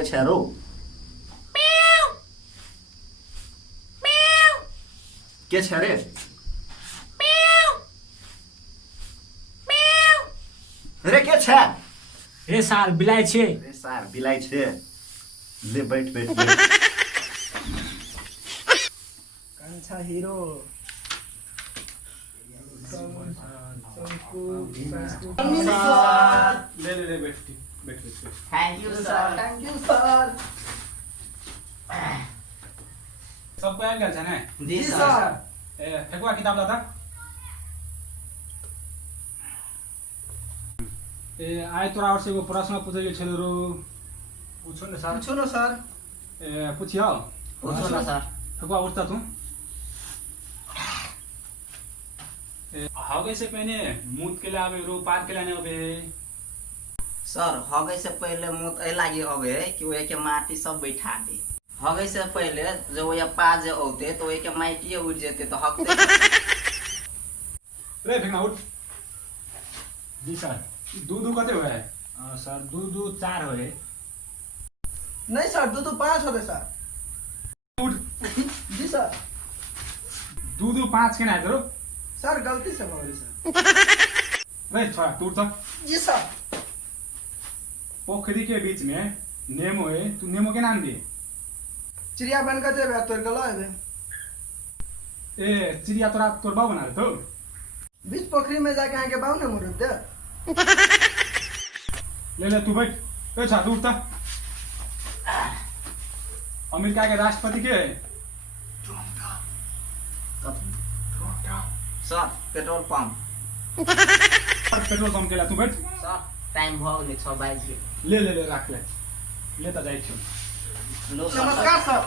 के छे रो? के छे रे? रे के छे? रे सार बिलाइ छे। रे सार बिलाई छे। ले बैठ बैठ बैठ। कंचा हीरो ले ले ले बैठ बैठ बैठ। Thank you sir. Thank you sir. सबको याद कर जाना है। जी सर। सर। ए फेंकवा किताब लाता। ए आए तोरा और से वो प्रश्न पूछे जो छेलो रो पूछो न सर। पूछो ना सर। ए पूछियो। पूछो ना सर। फेंकवा उठता तू। हगे से पहले मूत के लावे रो पार के लाने होबे। सर हगे से पहले मुत ए लागी हवे कि ओए के माटी सब बैठा दे। हगे से पहले जब ओए पाज औते तो ओए के माटी उड़ जेते तो हकते। रे फेंकना उठ। जी सर। दूध कते होए? सर दूध 4 होए। नहीं सर, दो 5 होते सर। उठ। जी सर। दूध 5 के ना करो। सर गलती से हो गई सर। रे छोरा तू उठ तो। जी सर। पोखरी के बीच में नेमो है, तू नेमो के नाम दिए? चिड़िया बन कर जेबे तोड़ के लाए ए चिड़िया तोरा तोर बाबू बना तो बीच पोखरी में जाके आके बाऊ ने मुड़ दे। ले ले तू बैठ। ए छोरा तू उठ तो। अमेरिका के राष्ट्रपति के? Sir petrol pump. Petrol pump के ला तू बैठ। सर टाइम भ गेलै 6:22 ले ले ले रख ले। ले तो जाई छु। लो सर। नमस्कार सर।